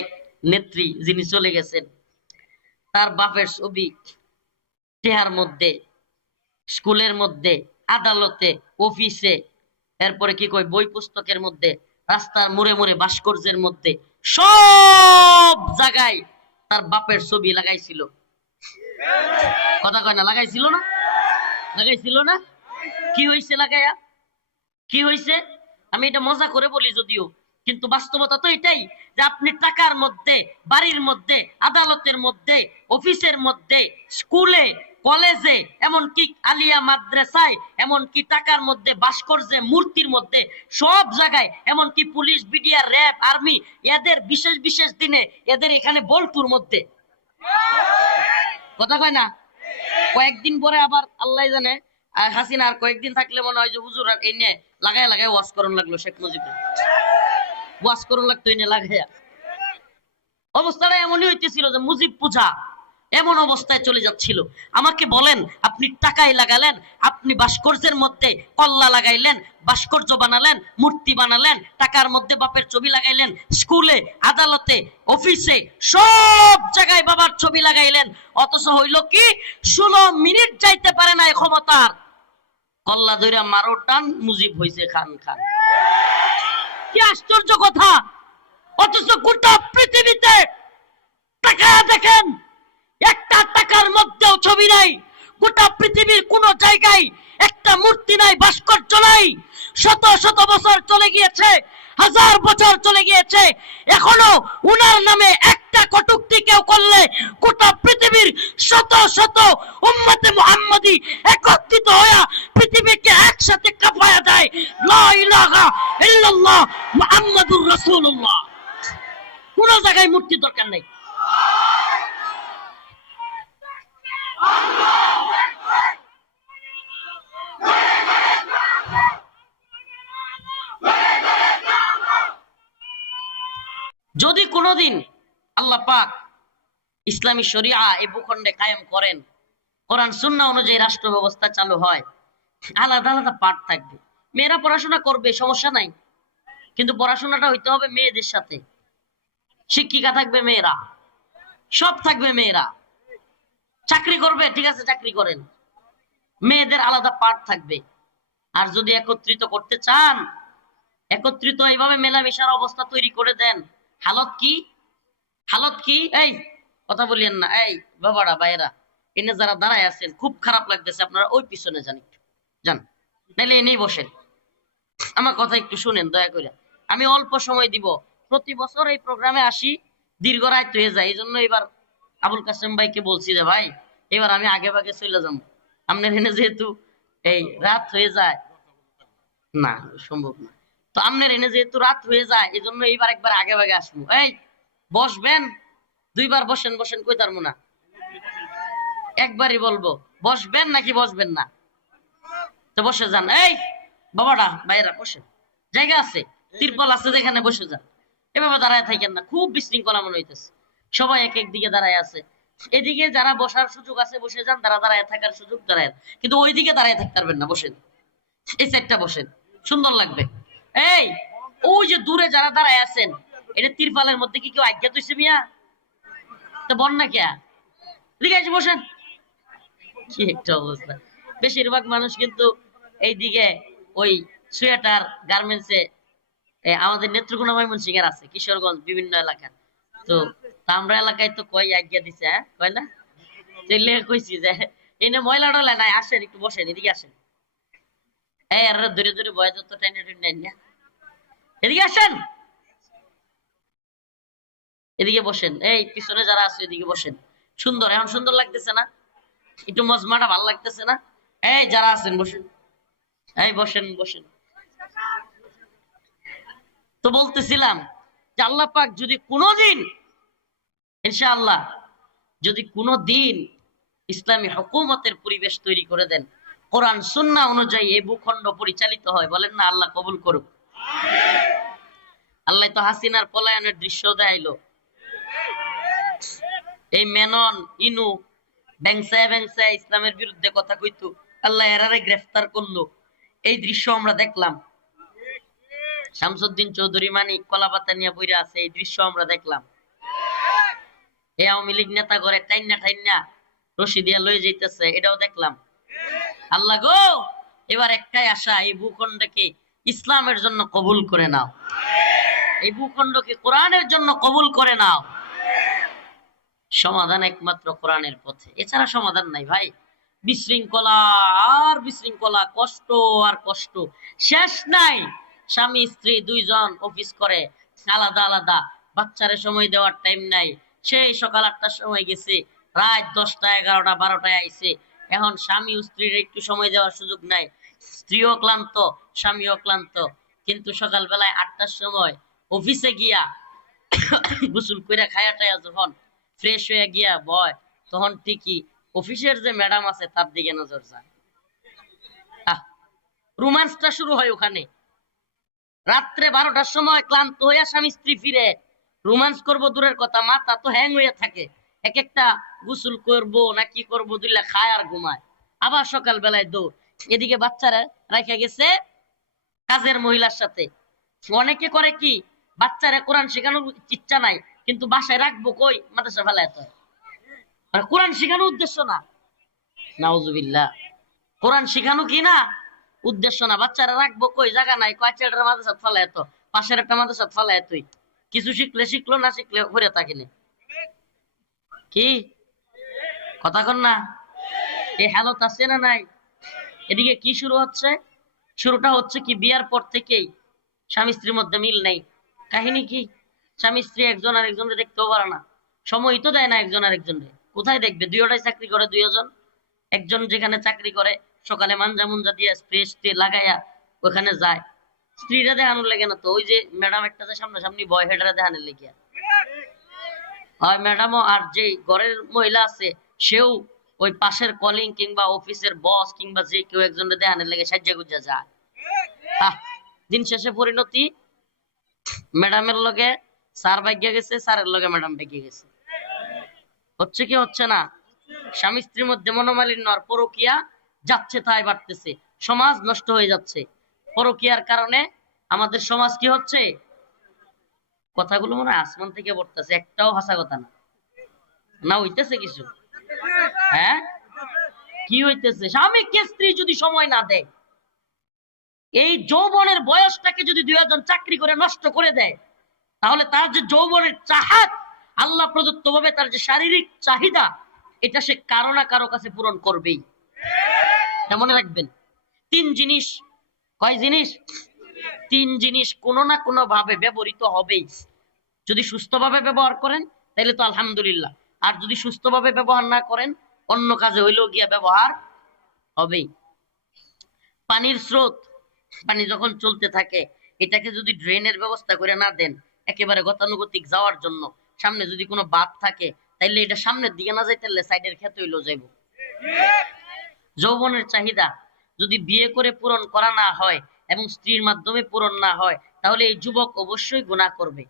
এক নেত্রী যিনি চলে গেছেন, তার বাপের ছবি টেহার মধ্যে, স্কুলের মধ্যে, আদালতে, অফিসে, এরপরে কি কই বই পুস্তকের মধ্যে, রাস্তার মোড়ে মোড়ে, ভাস্কর্যের মধ্যে, সব জায়গায় তার বাপের ছবি লাগাইছিল। কথা কয় না? লাগাইছিল না? লাগাইছিল না? কি হয়েছে লাগাইয়া? কি হয়েছে? আমি এটা মজা করে বলি যদিও, কিন্তু বাস্তবতা তো এটাই যে আপনি টাকার মধ্যে, বাড়ির মধ্যে, আদালতের মধ্যে, অফিসের মধ্যে, স্কুলে, কলেজে, এমনকি আলিয়া মাদ্রাসায়, এমনকি টাকার মধ্যে, ভাস্কর্যে, মূর্তির মধ্যে, সব জায়গায়, এমনকি পুলিশ, বিডিআর, র্যাব, আর্মি, এদের বিশেষ বিশেষ দিনে এদের এখানে বল্টুর মধ্যে। কথা কয় না? কয়েকদিন পরে আবার আল্লাহ জানে হাসিনা আর কয়েকদিন থাকলে মনে হয় যে হুজুর এই নিয়ে লাগায় লাগায় ওয়াজ করন লাগলো, শেখ মুজিব ওয়াজ করন লাগতো এই নিয়ে লাগাইয়া। অবস্থাটা এমনই হইতেছিল যে মুজিব পূজা এমন অবস্থায় চলে যাচ্ছিল। আমাকে বলেন, আপনি টাকায় লাগালেন, আপনি ভাস্কর্যের মধ্যে কল্লা লাগাইলেন, ভাস্কর্য বানালেন, মূর্তি বানালেন, টাকার মধ্যে বাপের ছবি লাগাইলেন, স্কুলে, আদালতে, অফিসে, সব জায়গায় বাবার ছবি লাগাইলেন, অথচ হইল কি 16 মিনিট যাইতে পারে না ক্ষমতার, কল্লা ধইরা মারো টান, মুজিব হইছে খান খান। কি আশ্চর্য কথা! অথচ গোটা পৃথিবীতে টাকা দেখেন, একটা টাকার মধ্যেও ছবি নাই, গোটা পৃথিবীর কোন জায়গায় একটা মূর্তি নাই, ভাস্কর্য নাই। শত শত বছর চলে গিয়েছে, হাজার বছর চলে গিয়েছে, এখনো উনার নামে একটা কটূক্তি কেউ করলে গোটা পৃথিবীর শত শত উম্মতে মুহাম্মাদি একত্রিত হয়ে পৃথিবীকে একসাথে কাঁপায়া দেয়, লা ইলাহা ইল্লাল্লাহ মুহাম্মাদুর রাসূলুল্লাহ। কোন জায়গায় মূর্তির দরকার নাই। যদি কোনোদিন আল্লাহ পাক ইসলামী শরিয়া এই ভূখণ্ডে কায়েম করেন, কোরআন সুন্নাহ অনুযায়ী রাষ্ট্র ব্যবস্থা চালু হয়, আলাদা আলাদা পাঠ থাকবে। মেয়েরা পড়াশোনা করবে, সমস্যা নাই, কিন্তু পড়াশোনাটা হইতে হবে মেয়েদের সাথে। শিক্ষিকা থাকবে মেয়েরা, সব থাকবে মেয়েরা। চাকরি করবে, ঠিক আছে চাকরি করেন, মেয়েদের আলাদা পাঠ থাকবে। আর যদি একত্রিত করতে চান, একত্রিত এইভাবে মেলামেশার অবস্থা তৈরি করে দেন, হালত কি? হালত কি? এই কথা বলিয়েন না, এই বাবারা ভাইয়েরা, এনে যারা দাঁড়ায় আছেন, খুব খারাপ লাগতেছে, আপনারা ওই পিছনে যান, একটু যান, নাইলে এনেই বসেন। আমার কথা একটু শুনেন দয়া করে। আমি অল্প সময় দিব, প্রতি বছর এই প্রোগ্রামে আসি, দীর্ঘ রাত হয়ে যায়, এই জন্য এবার আবুল কাসেম ভাইকে বলছি যে ভাই এবার আমি আগে ভাগে চলে যাবো, আপনার এনে যেহেতু এই রাত হয়ে যায়, না সম্ভব না, তো আপনার এনে যেহেতু রাত হয়ে যায়, এই জন্য এইবার একবার আগে ভাগে আসবো। এই বসবেন, দুইবার বসেন, বসেন কই তার না, একবারই বলবো, বসবেন নাকি বসবেন না? তো বসে যান। এই বাবারা ভাইরা বসেন, জায়গা আছে, তিরপল আছে, যেখানে বসে যান, এভাবে দাঁড়ায় থাকেন না, খুব বিশৃঙ্খলা মনে হইতেছে। সবাই এক এক দিকে দাঁড়ায় আছে, এদিকে যারা বসার সুযোগ আছে বসে যান, যারা দাঁড়ায় থাকার সুযোগ দাঁড়ায়, কিন্তু ওইদিকে দাঁড়ায় থাকতে পারবেন না, বসেন এই সাইডটা বসেন, সুন্দর লাগবে। এই ওই যে দূরে যারা দাঁড়ায় আছেন, এটা তিরপালের মধ্যে কি কেউ আজ্ঞা তুইছে মিয়া? তো বন্যা কে লিখে আছে, বসেন। কি একটা অবস্থা! বেশিরভাগ মানুষ কিন্তু এইদিকে ওই সোয়েটার গার্মেন্টসে, আমাদের নেত্রকোনা ময়মনসিংহের আছে, কিশোরগঞ্জ, বিভিন্ন এলাকার, তো আমরা এলাকায় তো কই আজ্ঞা দিছে, হ্যাঁ কয় না, কইছি যে এনে ময়লা টয়লা নাই, আসেন একটু বসেন, এদিকে আসেন। এই আর ধরে ধরে বয় যত টাইনে টাইনে না, এদিকে আসেন, এদিকে বসেন। এই পিছনে যারা আছে এদিকে বসেন। সুন্দর, এখন সুন্দর লাগতেছে না? একটু মজমাটা ভালো লাগতেছে না? এই যারা আছেন বসেন, এই বসেন বসেন। তো বলতেছিলাম যে আল্লাহ পাক যদি কোনোদিন, ইনশাআল্লাহ যদি কোনোদিন ইসলামী হুকুমতের পরিবেশ তৈরি করে দেন, কোরআন সুন্নাহ অনুযায়ী এই ভূখণ্ড পরিচালিত হয়, বলেন না আল্লাহ কবুল করুক। আল্লাহ তো হাসিনার পলায়নের দৃশ্য দেখাইলো, এই মেনন ইনু ব্যাংসায় ব্যাংসায় ইসলামের বিরুদ্ধে কথা কইতো, আল্লাহ এরারে গ্রেফতার করলো, এই দৃশ্য আমরা দেখলাম। শামসুদ্দিন চৌধুরী মানিক কলাপাতা নিয়ে বইরা আছে, এই দৃশ্য আমরা দেখলাম। এই আওয়ামী লীগ নেতা করে টাইন্না টাইন্না রশি দিয়া লয়ে যাইতেছে, এটাও দেখলাম। আল্লাহ গো, এবার একটাই আশা, এই ভূখণ্ডকে ইসলামের জন্য কবুল করে নাও, এই ভূখণ্ডকে কোরআনের জন্য কবুল করে নাও। সমাধান একমাত্র কোরআনের পথে, এছাড়া সমাধান নাই ভাই। বিশৃঙ্খলা আর বিশৃঙ্খলা, কষ্ট আর কষ্ট, শেষ নাই। স্বামী স্ত্রী দুইজন অফিস করে আলাদা আলাদা, বাচ্চারে সময় দেওয়ার টাইম নাই। সেই সকাল 8টার সময় গেছে, রাত 10টা 11টা 12টায় আইছে। এখন স্বামী ও স্ত্রীর একটু সময় দেওয়ার সুযোগ নাই। স্ত্রীও ক্লান্ত, স্বামীও ক্লান্ত, কিন্তু সকাল বেলায় 8টার সময় অফিসে গিয়া গোসল করে খায়া টায়া যখন ফ্রেশ হয়ে গিয়া বয়, তখন ঠিকই অফিসের যে ম্যাডাম আছে তার দিকে নজর যায়। রোমান্সটা শুরু হয় ওখানে। রাত্রে 12টার সময় ক্লান্ত হইয়া স্বামী স্ত্রী ফিরে, রোমান্স করবো দূরের কথা, মাথা তো হ্যাং হয়ে থাকে। এক একটা গোসল করবো না কি করবো, দিলে খায় আর ঘুমায়। আবার সকাল বেলায় দৌড়। এদিকে বাচ্চারা রাখা গেছে কাজের মহিলার সাথে। অনেকে করে কি, বাচ্চারা কোরআন শেখানোর ইচ্ছা নাই, কিন্তু বাসায় রাখবো কই, মাদ্রাসা ফেলায় তো। মানে কোরআন শেখানোর উদ্দেশ্য না, নাউজুবিল্লাহ। কোরআন শেখানো কি না উদ্দেশ্য না, বাচ্চারা রাখবো কই, জায়গা নাই, কয় ছেলেটার মাদ্রাসা ফেলায় তো, পাশের একটা মাদ্রাসা ফেলায় তুই। কিছু শিখলে শিখলো, না শিখলে ঘুরে থাকিনি। কি কথা কন না? এই হালত আছে না নাই? এদিকে কি শুরু হচ্ছে? শুরুটা হচ্ছে কি, বিয়ার পর থেকেই স্বামী স্ত্রীর মধ্যে মিল নেই। কাহিনী কি, স্বামী স্ত্রী একজন আরেকজনকে দেখতেও পারে না, সময় তো দেয় না একজন আরেকজনকে। কোথায় দেখবে, দুইটাই চাকরি করে, দুইজন। একজন যেখানে চাকরি করে সকালে মাঞ্জা মুঞ্জা দিয়ে স্প্রে স্প্রে লাগাইয়া ওখানে যায়, স্ত্রীরা দেখানোর লেগে না তো, ওই যে ম্যাডাম একটা যে সামনাসামনি বয়, হেডারে দেখানোর লেগে হয় ম্যাডামও। আর যে ঘরের মহিলা আছে সেও ওই পাশের কলিং কিংবা অফিসের বস কিংবা যে কেউ একজনের দেখানোর লেগে সাজ্জা গুজ্জা যায়। দিন শেষে পরিণতি, ম্যাডামের লগে স্যার ভাগ্যে গেছে, স্যারের লগে ম্যাডাম ভাগ্যে গেছে। হচ্ছে কি হচ্ছে না? স্বামী স্ত্রীর মধ্যে মনোমালিন্য আর পরকিয়া যাচ্ছে তাই বাড়তেছে, সমাজ নষ্ট হয়ে যাচ্ছে। পরকিয়ার কারণে আমাদের সমাজ কি হচ্ছে? কথাগুলো মনে হয় আসমান থেকে পড়তেছে, একটাও হাসা কথা না। না হইতেছে কিছু? হ্যাঁ, কি হইতেছে? স্বামীকে স্ত্রী যদি সময় না দেয়, এই যৌবনের বয়সটাকে যদি দুইজন চাকরি করে নষ্ট করে দেয়, তাহলে তার যে যৌবনের চাহাত, আল্লাহ প্রদত্ত ভাবে তার যে শারীরিক চাহিদা, এটা সে কারো না কারো কাছে পূরণ করবেই। মনে রাখবেন, 3 জিনিস। কয় জিনিস? 3 জিনিস কোনো না কোনো ভাবে ব্যবহৃত হবেই। যদি সুস্থভাবে ব্যবহার করেন তাহলে তো আলহামদুলিল্লাহ, আর যদি সুস্থভাবে ব্যবহার না করেন, অন্য কাজে হইলেও গিয়া ব্যবহার হবেই। পানির স্রোত, পানি যখন চলতে থাকে, এটাকে যদি ড্রেনের ব্যবস্থা করে না দেন একেবারে গতানুগতিক যাওয়ার জন্য, সামনে যদি কোনো বাঁধ থাকে তাইলে এটা সামনের দিকে না যাইতে সাইডের ক্ষেত হইলো যাইব। যৌবনের চাহিদা যদি বিয়ে করে পূরণ করা না হয় এবং স্ত্রীর মাধ্যমে পূরণ না হয়, তাহলে এই যুবক অবশ্যই গুনাহ করবে।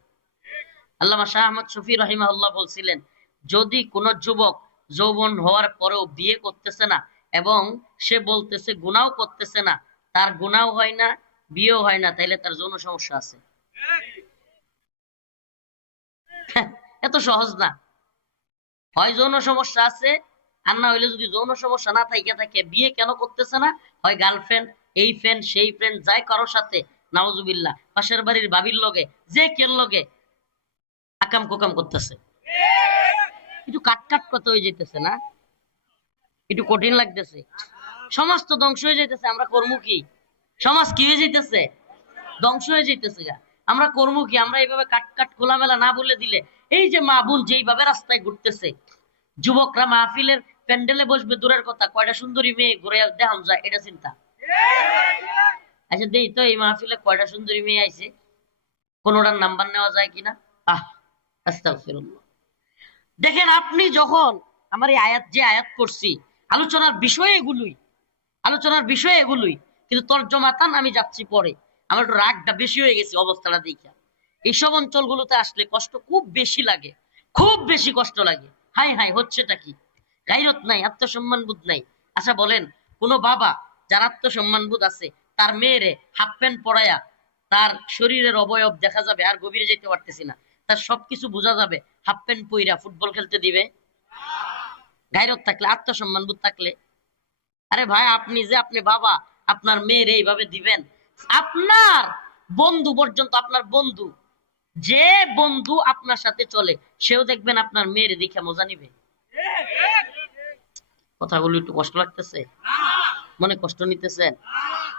আল্লামা শাহ আহমদ শফি রাহিমাহুল্লাহ বলছিলেন, যদি কোনো যুবক যৌবন হওয়ার পরেও বিয়ে করতেছে না এবং সে বলতেছে গুনাহ করতেছে না, তার গুনাহ হয় না, বিয়েও হয় না, তাইলে তার যৌন সমস্যা আছে। এত সহজ না। হয় যৌন সমস্যা আছে, আর না হইলে যদি যৌন সমস্যা না থাকে বিয়ে কেন করতেছে না, হয় গার্লফ্রেন্ড, এই ফ্রেন্ড সেই ফ্রেন্ড, যাই কারোর সাথে, নাউজুবিল্লাহ, পাশের বাড়ির ভাবির লগে, যে কের লগে আকাম কোকাম করতেছে। একটু কাটকাট কথা হয়ে যেতেছে না? একটু কঠিন লাগতেছে। সমাজ তো ধ্বংস হয়ে যাইতেছে, আমরা কর্ম কি? সমাজ কি হয়ে যাইতেছে? ধ্বংস হয়ে যাইতেছে। আমরা কর্ম কি? আমরা এইভাবে কাটকাট খোলামেলা না বলে দিলে, এই যে মা বোন যেইভাবে রাস্তায় ঘুরতেছে, যুবকরা মাহফিলের প্যান্ডেলে বসবে দূরের কথা, কয়টা সুন্দরী মেয়ে ঘুরে দেখাম যায়, এটা চিন্তা। আচ্ছা দেই তো, এই মাহফিলে কয়টা সুন্দরী মেয়ে আইছে, কোনটার নাম্বার নেওয়া যায় কিনা? আস্তাগফিরুল্লাহ। দেখেন, আপনি যখন আমার এই আয়াত, যে আয়াত করছি, আলোচনার বিষয় এগুলোই, কিন্তু তর্জমাতান আমি যাচ্ছি পরে। আমার একটু রাগটা বেশি হয়ে গেছে অবস্থাটা দেখা। এইসব অঞ্চলগুলোতে আসলে কষ্ট খুব বেশি লাগে, খুব বেশি কষ্ট লাগে। হাই হাই, হচ্ছেটা কি? গাইরত নাই, আত্মসম্মান বোধ নাই। আচ্ছা বলেন, কোনো বাবা যার আত্মসম্মান বোধ আছে, তার মেয়েরে হাফ প্যান্ট পরাইয়া তার শরীরের অবয়ব দেখা যাবে আর গভীরে যেতে পারতেছি না, তার সবকিছু বোঝা যাবে। হাফ প্যান্ট পইরা ফুটবল খেলতে দিবে? গায়রত থাকলে, আত্মসম্মান বোধ থাকলে। আরে ভাই, আপনি বাবা, আপনার মেয়ের এইভাবে দিবেন? আপনার বন্ধু পর্যন্ত, আপনার বন্ধু, যে বন্ধু আপনার সাথে চলে, সেও দেখবেন আপনার মেয়ের দেখে মজা নিবে। কথাগুলো একটু কষ্ট লাগতেছে? মনে কষ্ট নিতেছেন?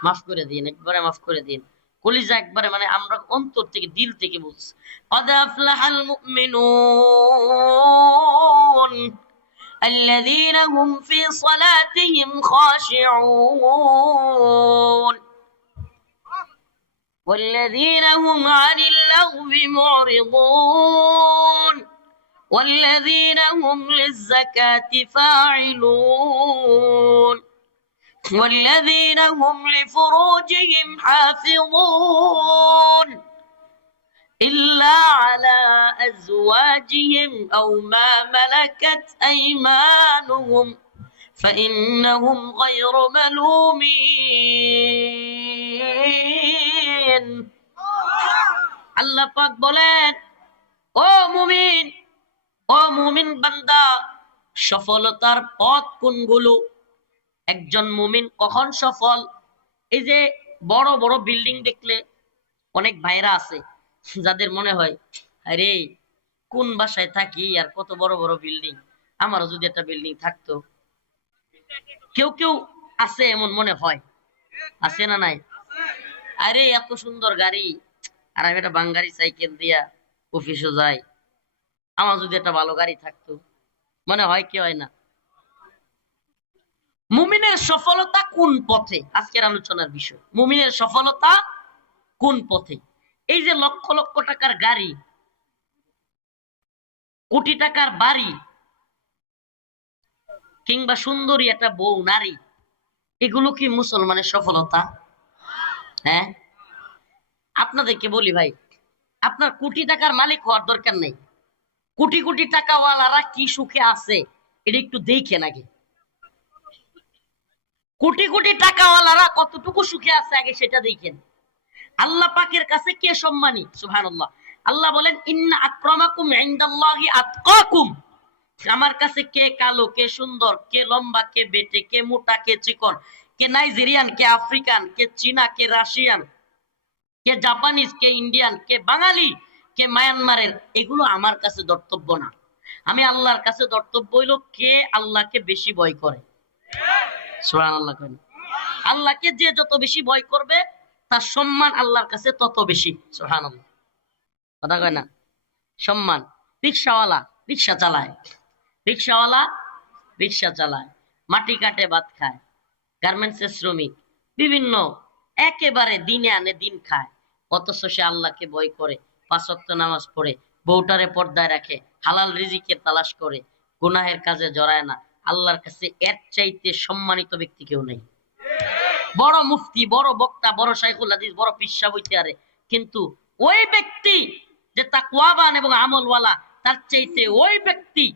মাফ করে দিন, একবারে মাফ করে দিন। কলিজা একবারে, মানে আমরা অন্তর থেকে, দিল থেকে বলছি। قد أفلح المؤمنون الذين هم في صلاتهم خاشعون والذين هم عن اللغو معرضون والذين هم للزكاة فاعلون والذين هم لفروجهم حافظون إلا على أزواجهم أو ما ملكت أيمانهم فإنهم غير ملومين আল্লাহ পাক বলেন, ও মুমিন, ও মুমিন বান্দা, সফলতার পথ কোনগুলো? একজন মুমিন কখন সফল? এই যে বড় বড় বিল্ডিং দেখলে, অনেক ভাইরা আছে যাদের মনে হয়, আরে কোন বাসায় থাকি আর কত বড় বড় বিল্ডিং, আমারও যদি একটা বিল্ডিং থাকতো। কেউ কেউ আছে এমন মনে হয়, আছে না নাই? আরে এত সুন্দর গাড়ি, আর আমি একটা বাঙ্গারি সাইকেল দিয়া অফিসে যাই, আমার যদি একটা ভালো গাড়ি থাকতো। মনে হয় কি হয় না? মুমিনের সফলতা কোন পথে, আজকের আলোচনার বিষয়। মুমিনের সফলতা কোন পথে? এই যে লক্ষ লক্ষ টাকার গাড়ি, কোটি টাকার বাড়ি, কিংবা সুন্দরী একটা বউ নারী, এগুলো কি মুসলমানের সফলতা? হ্যাঁ, আপনাদেরকে বলি ভাই, আপনার কোটি টাকার মালিক হওয়ার দরকার নেই। কোটি কোটি টাকাওয়ালারা কি সুখে আছে এটা একটু দেখেন আগে। কোটি কোটি টাকাওয়ালারা কতটুকু সুখে আছে আগে সেটা দেখেন। আল্লাহ পাকের কাছে কে সম্মানী? সুবহানাল্লাহ। আল্লাহ বলেন, ইন্না আকরামাকুম ইনদাল্লাহি আতকাকুম। আমার কাছে কে কালো, কে সুন্দর, কে লম্বা, কে বেটে, কে মোটা, কে চিকন, কে নাইজেরিয়ান, কে আফ্রিকান, কে চীনা, কে রাশিয়ান, কে জাপানিজ, কে ইন্ডিয়ান, কে বাঙালি, কে মায়ানমারের, এগুলো আমার কাছে ধর্তব্য না। আমি আল্লাহর কাছে ধর্তব্য হইল কে আল্লাহকে বেশি ভয় করে। সুবহানাল্লাহ। আল্লাহকে যে যত বেশি ভয় করবে, তার সম্মান আল্লাহর কাছে তত বেশি। সুবহানাল্লাহ, কথা কয় না? সম্মান। রিক্সাওয়ালা রিক্সা চালায়, রিক্সাওয়ালা রিক্সা চালায়, মাটি কাটে ভাত খায়, গার্মেন্টসের শ্রমিক, বিভিন্ন, একেবারে দিনে আনে দিন খায়, অথচ সে আল্লাহকে ভয় করে, 5 ওয়াক্ত নামাজ পড়ে, বউটারে পর্দায় রাখে, হালাল রিজিকের তালাশ করে, গুনাহের কাজে জড়ায় না। আল্লাহর কাছে এর চাইতে সম্মানিত ব্যক্তি কেউ নেই। বড় মুফতি, বড় বক্তা, বড় শাইখুল হাদিস, বড় পীর সাহেব হইতে পারে, কিন্তু ওই ব্যক্তি যে তাকওয়াবান এবং আমলওয়ালা, তার চাইতে ওই ব্যক্তি,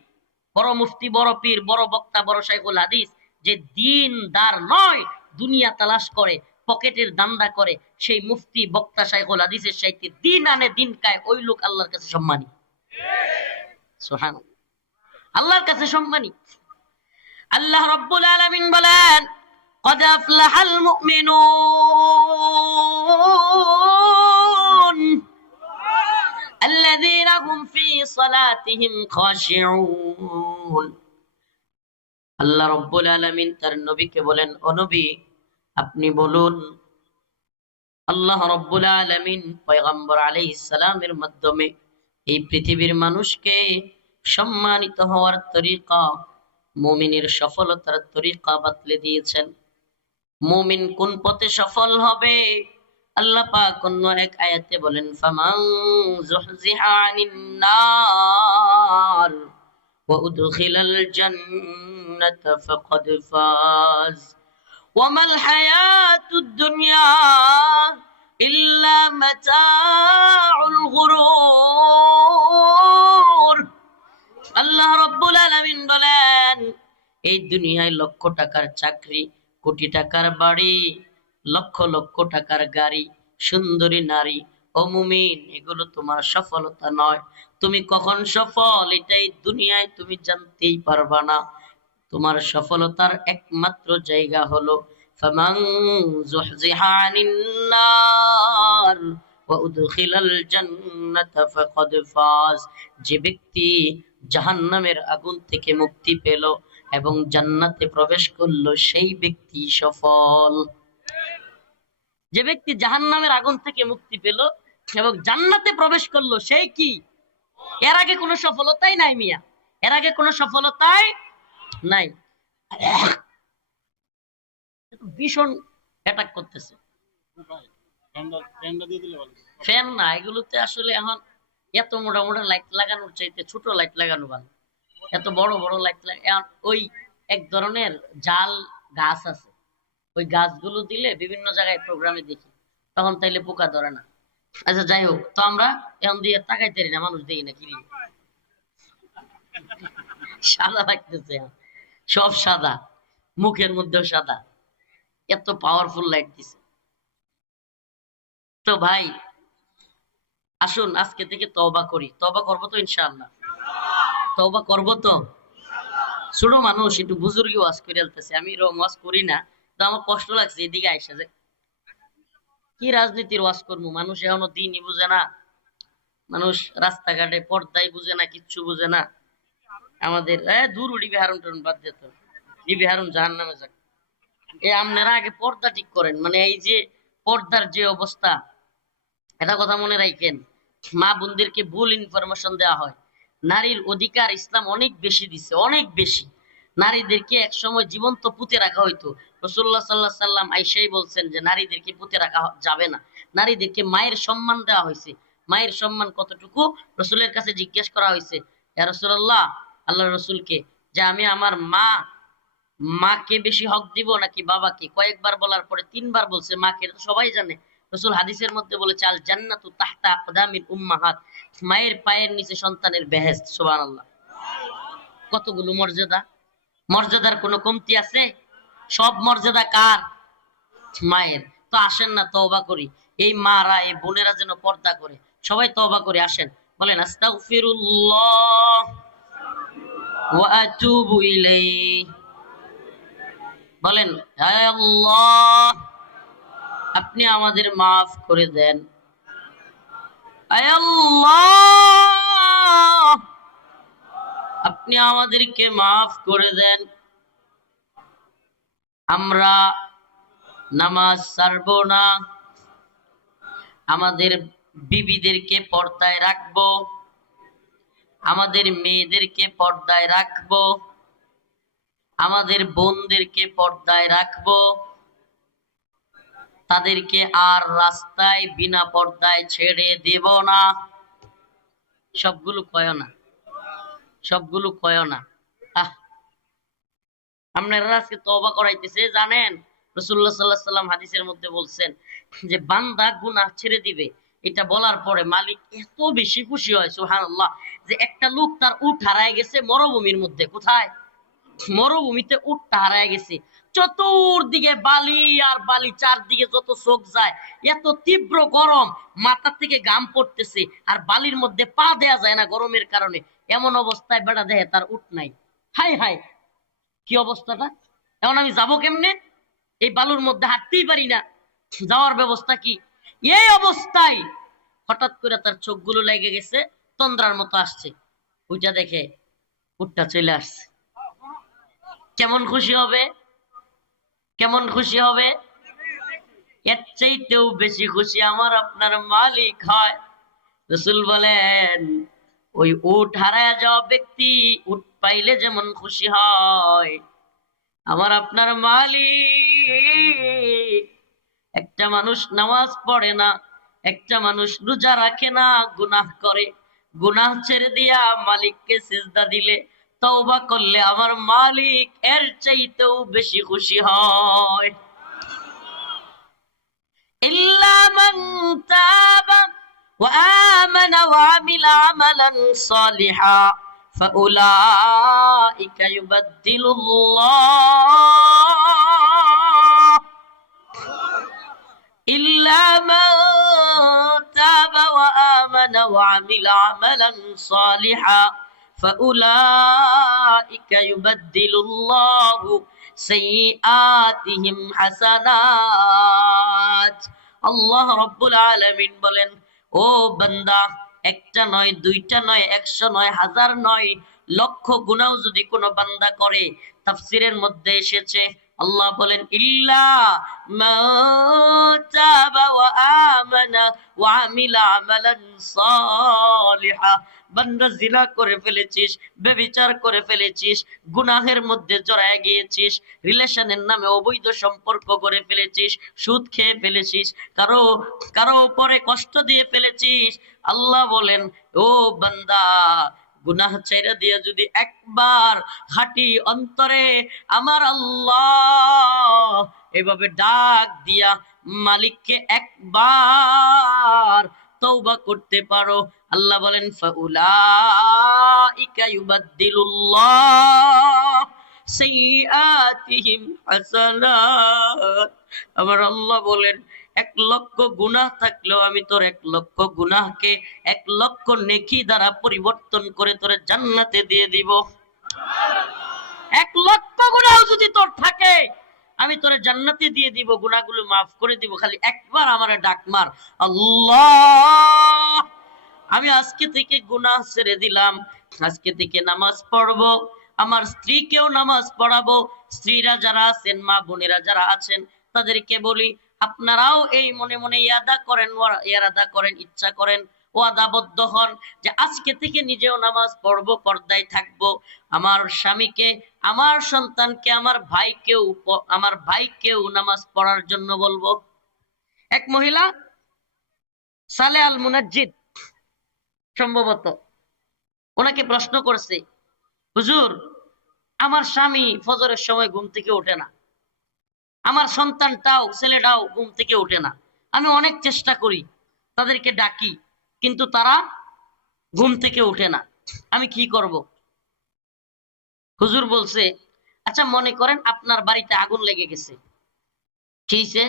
বড় মুফতি, বড় পীর, বড় বক্তা, বড় শাইখুল হাদিস, যে দিনদার নয়, দুনিয়া তালাশ করে, পকেটের দান্দা করে, সেই মুফতি, বক্তা, শাইখুল হাদিসের চাইতে দিন আনে দিন খায়, ওই লোক আল্লাহর কাছে সম্মানী। সুবহানাল্লাহ, আল্লাহর কাছে সম্মানী। আল্লাহ রাব্বুল আলামিন বলেন, قد أفلح المؤمنون الذين هم في صلاتهم خاشعون। আল্লাহ রাব্বুল আলামিন তার নবীকে বলেন, ও নবী, আপনি বলুন। আল্লাহ রাব্বুল আলামিন পয়গম্বর আলাইহিস সালামের মাধ্যমে এই পৃথিবীর মানুষকে সম্মানিত হওয়ার তরিকা, মুমিনের সফলতার তরিকা বাতলে দিয়েছেন। মুমিন কোন পথে সফল হবে? আল্লাহ পাক অন্য এক আয়াতে বলেন, ফামান যুহজিহা আনিন নার ওয়া উদখিলাল জান্নাতা ফাকাদ ফাজ ওয়া মাল হায়াতুদ দুনিয়া ইল্লা মাতাউল গুরুর। আল্লাহ রাব্বুল আলামিন বলেন, এই দুনিয়ায় লক্ষ টাকার চাকরি, কোটি টাকার বাড়ি, লক্ষ লক্ষ টাকার গাড়ি, সুন্দরী নারী, ও মুমিন, এগুলো তোমার সফলতা নয়। তুমি কখন সফল এটাই দুনিয়ায় তুমি জানতেই পারবা না। তোমার সফলতার একমাত্র জায়গা হলো ফামান যুহজিহা আনিন নার ওয়া উদখিলাল জান্নাতা ফাকাদ ফাজ। যে ব্যক্তি জাহান্নামের আগুন থেকে মুক্তি পেল এবং জান্নাতে প্রবেশ করলো সেই ব্যক্তি সফল। যে ব্যক্তি জাহান্নামের আগুন থেকে মুক্তি পেল এবং জান্নাতে প্রবেশ করলো সেই কি? এর আগে কোনো সফলতাই নাই মিয়া, এর আগে কোনো সফলতাই নাই। ভীষণ অ্যাটাক করতেছে। ফ্যান না, এগুলোতে আসলে এখন এত মোটা মোটা লাইট লাগানোর চাইতে ছোট লাইট লাগানো ভালো। এত বড় বড় লাইট ওই এক ধরনের জাল গাছ আছে, ওই গাছগুলো দিলে বিভিন্ন জায়গায় প্রোগ্রামে দেখি, তখন তাইলে পোকা ধরে না। আচ্ছা যাই হোক, তো আমরা এখন দিয়ে তাকাইতে না, মানুষ দেখি না কি সাদা লাগতেছে, সব সাদা, মুখের মধ্যেও সাদা, এত পাওয়ারফুল লাইট দিছে। তো ভাই আসুন আজকে থেকে তওবা করি। তওবা করবো তো ইনশাআল্লাহ? তওবা করবো তো? ছোট মানুষ একটু বুজুর্গি ওয়াজ করে আলতেছে, আমি এরকম ওয়াজ করি না, তো আমার কষ্ট লাগছে এদিকে আইসা যে কি রাজনীতির ওয়াজ করবো। মানুষ এখনো দিনই বুঝে না, মানুষ রাস্তাঘাটে পর্দাই বুঝে না, কিচ্ছু বুঝে না। আমাদের দূর ডিবি হারুন টারুন বাদ যেত, ডিবি হারুন জাহান্নামে যাক। আপনারা আগে পর্দা ঠিক করেন, মানে এই যে পর্দার যে অবস্থা, এটা কথা মনে রাখেন। মা বোনদেরকে ভুল ইনফরমেশন দেওয়া হয়। নারীর অধিকার ইসলাম অনেক বেশি দিছে, অনেক বেশি। নারীদেরকে একসময় জীবন্ত পুঁতে রাখা হইতো। রাসূলুল্লাহ সাল্লাল্লাহু আলাইহি সাল্লাম আয়েশাই বলছেন যে নারীদেরকে পুঁতে রাখা যাবে না, নারীদেরকে মায়ের সম্মান দেওয়া হয়েছে। মায়ের সম্মান কতটুকু রাসূলের কাছে জিজ্ঞেস করা হয়েছে, ইয়া রাসূলুল্লাহ, আল্লাহর রাসূলকে, যে আমি আমার মাকে বেশি হক দিব নাকি বাবাকে? কয়েকবার বলার পরে তিনবার বলছে মাকে, তো সবাই জানে। রাসূল হাদিসের মধ্যে বলেছে আল জান্নাতু তাহতা আকদামিল উম্মাহাত, মায়ের পায়ের নিচে সন্তানের বেহেশত। সুবহানাল্লাহ। কতগুলো মর্যাদা, মর্যাদার কোনো কমতি আছে? সব মর্যাদা কার? মায়ের। তো আসেন না তওবা করি, এই মারা এই বোনেরা যেন পর্দা করে। সবাই তওবা করে আসেন, বলেন আস্তাগফিরুল্লাহ ওয়া আতুবু ইলাইহি। বলেন হে আল্লাহ, আপনি আমাদের মাফ করে দেন। হে আল্লাহ, আপনি আমাদেরকে মাফ করে দেন। আমরা নামাজ ছাড়বো না, আমাদের বিবিদেরকে পর্দায় রাখবো, আমাদের মেয়েদেরকে পর্দায় রাখবো, আমাদের বোনদেরকে পর্দায় রাখবো, তাদেরকে আর রাস্তায় বিনা পর্দায় ছেড়ে দেব না। সবগুলো কয় না, সবগুলো কয় না। আপনারা আজকে তওবা করাইতেছে, জানেন রাসূলুল্লাহ সাল্লাল্লাহু আলাইহি সাল্লাম হাদিসের মধ্যে বলছেন যে বান্দা গুনাহ ছেড়ে দিবে, এটা বলার পরে মালিক এত বেশি খুশি হয় সুবহানাল্লাহ, যে একটা লোক তার উট হারায় গেছে মরুভূমির মধ্যে। কোথায়? মরুভূমিতে উটটা হারায় গেছে, চতুর্দিকে বালি আর বালি, চারদিকে যত চোখ যায়, এত তীব্র গরম, মাথা থেকে ঘাম পড়তেছে, আর বালির মধ্যে পা দেয়া যায় না গরমের কারণে। এমন অবস্থায় বেটা দেখে তার উট নাই। হাই হাই, কি অবস্থাটা! এখন আমি যাবো কেমনে? এই বালুর মধ্যে হাঁটতেই পারি না, যাওয়ার ব্যবস্থা কি? এই অবস্থায় হঠাৎ করে তার চোখগুলো লেগে গেছে, তন্দ্রার মতো আসছে। ওইটা দেখে উটটা চলে আসছে। কেমন খুশি হবে, কেমন খুশি হবে! এর চাইতেও বেশি খুশি আমার আপনার মালিক হয়। রাসূল বলেন ওই উট হারায় যাওয়া ব্যক্তি উট পাইলে যেমন খুশি হয়, আমার আপনার মালিক, একটা মানুষ নামাজ পড়ে না, একটা মানুষ রোজা রাখে না, গুনাহ করে, গুনাহ ছেড়ে দিয়া মালিককে সিজদা দিলে, তওবা করলে আমার মালিক এর চাইতেও বেশি খুশি হয়। ইল্লা মান তাবা ওয়া আমানা ওয়া আমিলা আমালান সালিহা ফাউলাইকা ইউবাদদিলুল্লাহ ইল্লা মান তাবা ওয়া আমানা ওয়া আমিলা আমালান সালিহা ফাউলাইকা ইউবাদদিলুল্লাহু সাইয়্যাতিহিম হাসানাত। আল্লাহ রাব্বুল আলামিন বলেন, ও বান্দা, একটা নয়, দুইটা নয়, 100 নয়, 1000 নয়, লক্ষ গুনাহ যদি কোনো বান্দা করে, তাফসীরের মধ্যে এসেছে আল্লাহ বলেন ইল্লা মা তাবা ওয়া আমানা ওয়া আমিলা আমালান সালিহা। বান্দা জিনা করে ফেলেছিস, ব্যভিচার করে ফেলেছিস, গুনাহের মধ্যে জড়ায় গিয়েছিস, রিলেশনের নামে অবৈধ সম্পর্ক করে ফেলেছিস, সুদ খেয়ে ফেলেছিস, কারো কারো উপরে কষ্ট দিয়ে ফেলেছিস, আল্লাহ বলেন ও বান্দা, গুনাহ ছাইরা দিয়া যদি একবার খাঁটি অন্তরে আমার আল্লাহ এভাবে ডাক দিয়া মালিককে একবার তওবা করতে পারো, আল্লাহ বলেন ফাউলাইকা ইউবাদদিলুল্লাহ সাইয়্যাতিহিম হাসানাত। আমার আল্লাহ বলেন 1,00,000 গুনাহ থাকলেও আমি তোর 1,00,000 গুনাহকে 1,00,000 নেকি দ্বারা পরিবর্তন করে তোরে জান্নাতে দিয়ে দিব। 1,00,000 গুনাহ যদি তোর থাকে আমি তোরে জান্নাতে দিয়ে দিব, গুনাহগুলো মাফ করে দিব, খালি একবার আমারে ডাক মার। আল্লাহ, আমি আজকে থেকে গুনাহ ছেড়ে দিলাম, আজকে থেকে নামাজ পড়বো, আমার স্ত্রীকেও নামাজ পড়াবো। স্ত্রীরা যারা আছেন, মা বোনেরা যারা আছেন, তাদেরকে বলি আপনারাও এই মনে মনে ইয়াদা করেন, ইচ্ছা করেন, ওয়াদাবদ্ধ হন যে আজকে থেকে নিজেও নামাজ পড়বো, পর্দায় থাকবো, আমার স্বামীকে, আমার সন্তানকে, আমার ভাইকেও নামাজ পড়ার জন্য বলবো। এক মহিলা সালে আল মুনাজ্জিদ সম্ভবত, ওনাকে প্রশ্ন করছে, হুজুর আমার স্বামী ফজরের সময় ঘুম থেকে ওঠে না, আমার সন্তানটাও, ছেলেটাও ঘুম থেকে ওঠে না, আমি অনেক চেষ্টা করি, তাদেরকে ডাকি, কিন্তু তারা ঘুম থেকে ওঠে না, আমি কি করব? হুজুর বলছে, আচ্ছা মনে করেন আপনার বাড়িতে আগুন লেগে গেছে, কি হইছে?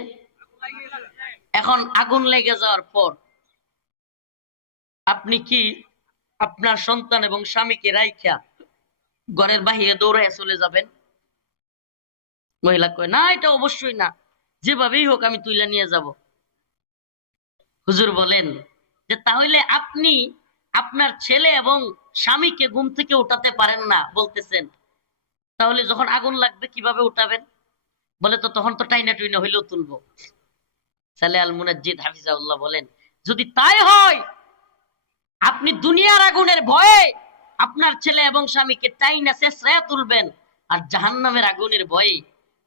এখন আগুন লেগে যাওয়ার পর আপনি কি আপনার সন্তান এবং স্বামীকে রাইখা ঘরের বাহিরে দৌড়ে চলে যাবেন? মহিলা কয়, না এটা অবশ্যই না, যেভাবেই হোক আমি তুইলা নিয়ে যাব। হুজুর বলেন যে তাহলে আপনি আপনার ছেলে এবং স্বামীকে ঘুম থেকে উঠাতে পারেন না বলতেছেন, তাহলে যখন আগুন লাগবে কিভাবে উঠাবেন? বলে তো তখন তো টাইনা টুইনা হইলেও তুলবো। সালে আল মুনাজ্জিদ হাফিজাহুল্লাহ বলেন, যদি তাই হয় আপনি দুনিয়ার আগুনের ভয়ে আপনার ছেলে এবং স্বামীকে টাইনা শেষরায়া তুলবেন, আর জাহান্নামের আগুনের ভয়ে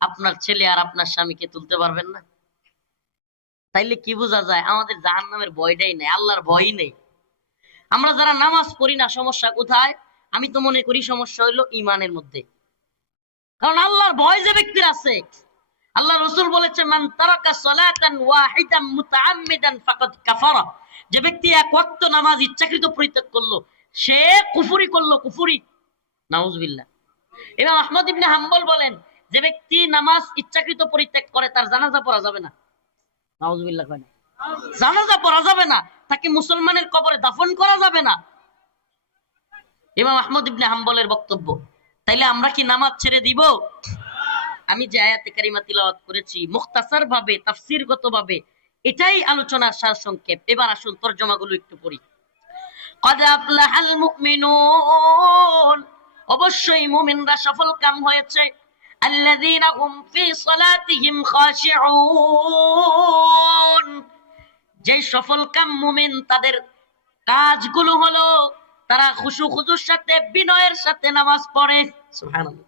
আপনার ছেলে আর আপনার স্বামীকে তুলতে পারবেন না। তাইলে কি বোঝা যায়? আমাদের জাহান্নামের ভয়টাই নেই, আল্লাহর ভয়ই নেই। আমরা যারা নামাজ পড়ি না, সমস্যা কোথায়? আমি তো মনে করি সমস্যা হইলো ইমানের মধ্যে। কারণ আল্লাহর ভয় যে ব্যক্তির আছে, আল্লাহ রাসূল বলেছেন, মান তারাকা সালাতান ওয়াহিদান মুতাআম্মিদান ফাকাদ কাফারা, যে ব্যক্তি এক ওয়াক্ত নামাজ ইচ্ছাকৃত পরিত্যাগ করলো সে কুফরি করলো, কুফরি, নাউজুবিল্লাহ। ইমাম আহমদ ইবনে হাম্বল বলেন, যে ব্যক্তি নামাজ ইচ্ছাকৃত পরিত্যাগ করে তার জানাজা পড়া যাবে না, নাউজুবিল্লাহ কয় না, জানাজা পড়া যাবে না, তাকে মুসলমানের কবরে দাফন করা যাবে না। ইমাম আহমদ ইবনে হাম্বলের বক্তব্য। তাইলে আমরা কি নামাজ ছেড়ে দিব? আমি যে আয়াতে কারিমা তিলাওয়াত করেছি মুখতাসার ভাবে, তাফসীরগত ভাবে, এটাই আলোচনার সারসংক্ষেপ। এবার আসুন তরজমাগুলো একটু পড়ি। قد أفلح المؤمنون, অবশ্যই মুমিনরা সফলকাম হয়েছে। الذين هم في صلاتهم خاشعون, যে সফলকাম মুমিন তাদের কাজগুলো হলো তারা খুশু খুজুর সাথে, বিনয়ের সাথে নামাজ পড়ে। সুবহানাল্লাহ।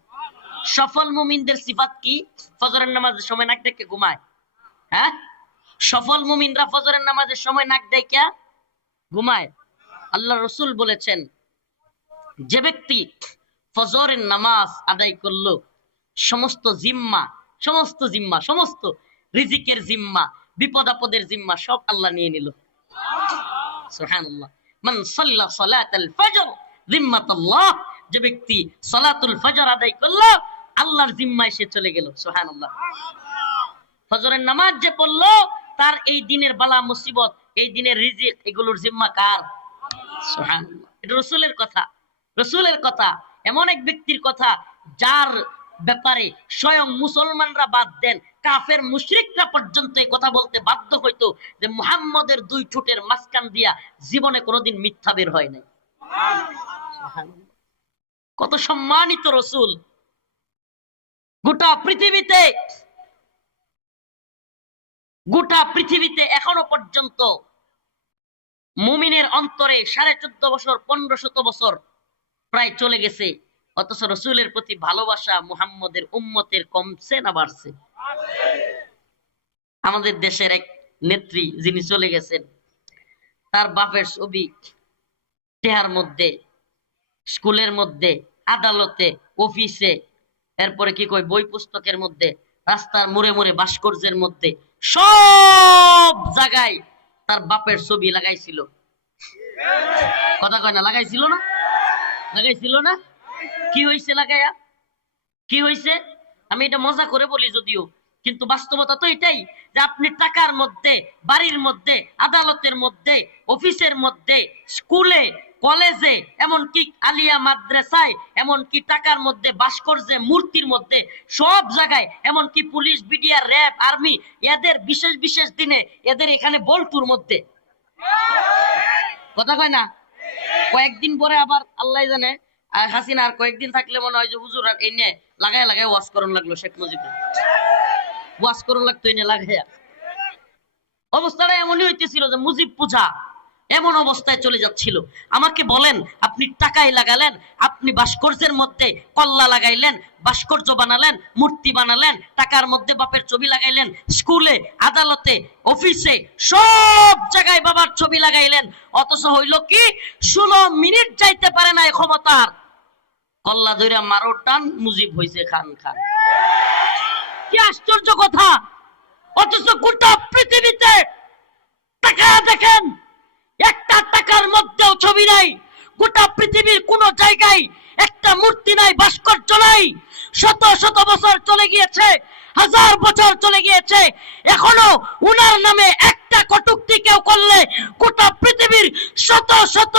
সফল মুমিনদের সিফাত কি? ফজরের নামাজের সময় নাক ডেকে ঘুমায়। হ্যাঁ, সফল মুমিনরা ফজরের নামাজের সময় নাক ডেকে ঘুমায়। আল্লাহ রাসূল বলেছেন, যে ব্যক্তি ফজরের নামাজ আদায় করলো, সমস্ত জিম্মা, সমস্ত রিজিকের জিম্মা, বিপদ আপদের জিম্মা সব আল্লাহ নিয়ে নিল। সুবহানাল্লাহ। মান সাল্লা সালাতাল ফজর জিম্মাতুল্লাহ, যে ব্যক্তি সালাতুল ফজর আদায় করলো আল্লাহর জিম্মায় সে চলে গেল। সুবহানাল্লাহ। ফজরের নামাজ যে পড়লো তার এই দিনের বালা মুসিবত, এই দিনের রিজিক, এগুলোর জিম্মা কার? সুবহানাল্লাহ। এটা রাসূলের কথা, রাসূলের কথা, এমন এক ব্যক্তির কথা যার ব্যাপারে স্বয়ং মুসলমানরা বাদ দেন, কাফের মুশরিকরা পর্যন্ত এই কথা বলতে বাধ্য হইতো যে মুহাম্মদের দুই ঠোঁটের মাঝখান দিয়া জীবনে কোনোদিন মিথ্যা বের হয় নাই। কত সম্মানিত রাসূল! গোটা পৃথিবীতে এখনো পর্যন্ত মুমিনের অন্তরে 14.5 বছর 1500 বছর প্রায় চলে গেছে, অথচ রাসূলের প্রতি ভালোবাসা মুহাম্মদের উম্মতের কমছে না বাড়ছে? আমাদের দেশের এক নেত্রী যিনি চলে গেছেন, তার বাপের ছবি টেহার মধ্যে, স্কুলের মধ্যে, আদালতে, অফিসে, এরপরে কি কই বই পুস্তকের মধ্যে, রাস্তার মোড়ে মোড়ে, ভাস্কর্যের মধ্যে, সব জায়গায় তার বাপের ছবি লাগাইছিল। কথা কয় না? লাগাইছিল না? লাগাইছিল না? কি হয়েছে লাগাইয়া? কি হয়েছে? আমি এটা মজা করে বলি যদিও, কিন্তু বাস্তবতা তো এটাই যে আপনি টাকার মধ্যে, বাড়ির মধ্যে, আদালতের মধ্যে, অফিসের মধ্যে, স্কুলে, কলেজে, এমনকি আলিয়া মাদ্রাসায়, এমনকি টাকার মধ্যে, ভাস্কর্যে, মূর্তির মধ্যে, সব জায়গায়, এমনকি পুলিশ, বিডিআর, র্যাব, আর্মি, এদের বিশেষ বিশেষ দিনে এদের এখানে বল্টুর মধ্যে। কথা কয় না? কয়েকদিন পরে আবার আল্লাহ জানে হাসিনা আর কয়েকদিন থাকলে মনে হয় যে হুজুর আর এই নিয়ে লাগায় লাগায় ওয়াজ করন লাগলো, শেখ মুজিব ওয়াজ করন লাগতো এই নিয়ে লাগাইয়া। অবস্থাটা এমনই হইতেছিল যে মুজিব পূজা এমন অবস্থায় চলে যাচ্ছিল। আমাকে বলেন, আপনি টাকায় লাগালেন, আপনি ভাস্কর্যের মধ্যে কল্লা লাগাইলেন, ভাস্কর্য বানালেন, মূর্তি বানালেন, টাকার মধ্যে বাপের ছবি লাগাইলেন, স্কুলে, আদালতে, অফিসে, সব জায়গায় বাবার ছবি লাগাইলেন, অথচ হইল কি 16 মিনিট যাইতে পারে না ক্ষমতার, কল্লা ধইরা মারো টান, মুজিব হইছে খান খান। কি আশ্চর্য কথা! অথচ গোটা পৃথিবীতে টাকা দেখেন, একটা টাকার মধ্যেও ছবি নাই, গোটা পৃথিবীর কোন জায়গায় একটা মূর্তি নাই, ভাস্কর্য নাই। শত শত বছর চলে গিয়েছে, হাজার বছর চলে গিয়েছে, এখনো উনার নামে একটা কটূক্তি কেউ করলে গোটা পৃথিবীর শত শত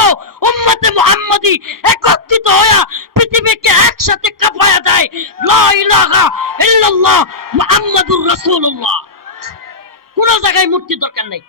উম্মতে মুহাম্মাদি একত্রিত হয়ে পৃথিবীকে একসাথে কাঁপায়া দেয়, লা ইলাহা ইল্লাল্লাহ মুহাম্মাদুর রাসূলুল্লাহ। কোন জায়গায় মূর্তি দরকার নাই।